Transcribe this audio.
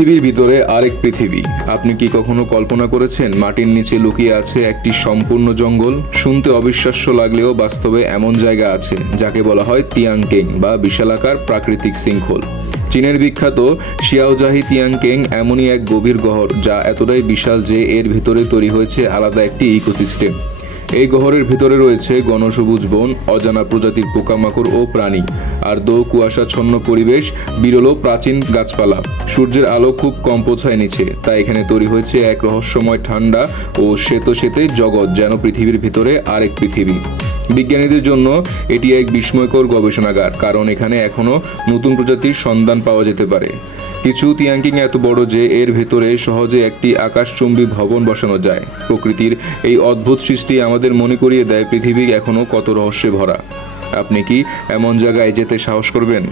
পৃথিবীর ভিতরে আরেক পৃথিবী। আপনি কি কখনো কল্পনা করেছেন মাটির নিচে লুকিয়ে আছে একটি সম্পূর্ণ জঙ্গল? শুনতে অবিশ্বাস্য লাগলেও বাস্তবে এমন জায়গা আছে যাকে বলা হয় তিয়াংকেং বা বিশালাকার প্রাকৃতিক শৃঙ্খল। চীনের বিখ্যাত শিয়াওজাহি তিয়াংকেং এমনই এক গভীর গহ্বর যা এতটাই বিশাল যে এর ভিতরে তৈরি হয়েছে আলাদা একটি ইকোসিস্টেম। এই গহ্বরের ভিতরে রয়েছে ঘনসবুজ বন, অজানা প্রজাতির পোকামাকড় ও প্রাণী, আর কুয়াশাচ্ছন্ন পরিবেশ, বিরল ও প্রাচীন গাছপালা। সূর্যের আলো খুব কম পৌঁছায় নিচে, তাই এখানে তৈরি হয়েছে এক রহস্যময় ঠান্ডা ও শ্বেতশ্বেতে জগৎ, যেন পৃথিবীর ভিতরে আরেক পৃথিবী। বিজ্ঞানীদের জন্য এটি এক বিস্ময়কর গবেষণাগার, কারণ এখানে এখনও নতুন প্রজাতির সন্ধান পাওয়া যেতে পারে। কিছু তিয়াংকিং এত বড় যে এর ভেতরে সহজে একটি আকাশচুম্বী ভবন বসানো যায়। প্রকৃতির এই অদ্ভুত সৃষ্টি আমাদের মনে করিয়ে দেয় পৃথিবী এখনও কত রহস্যে ভরা। আপনি কি এমন জায়গায় যেতে সাহস করবেন?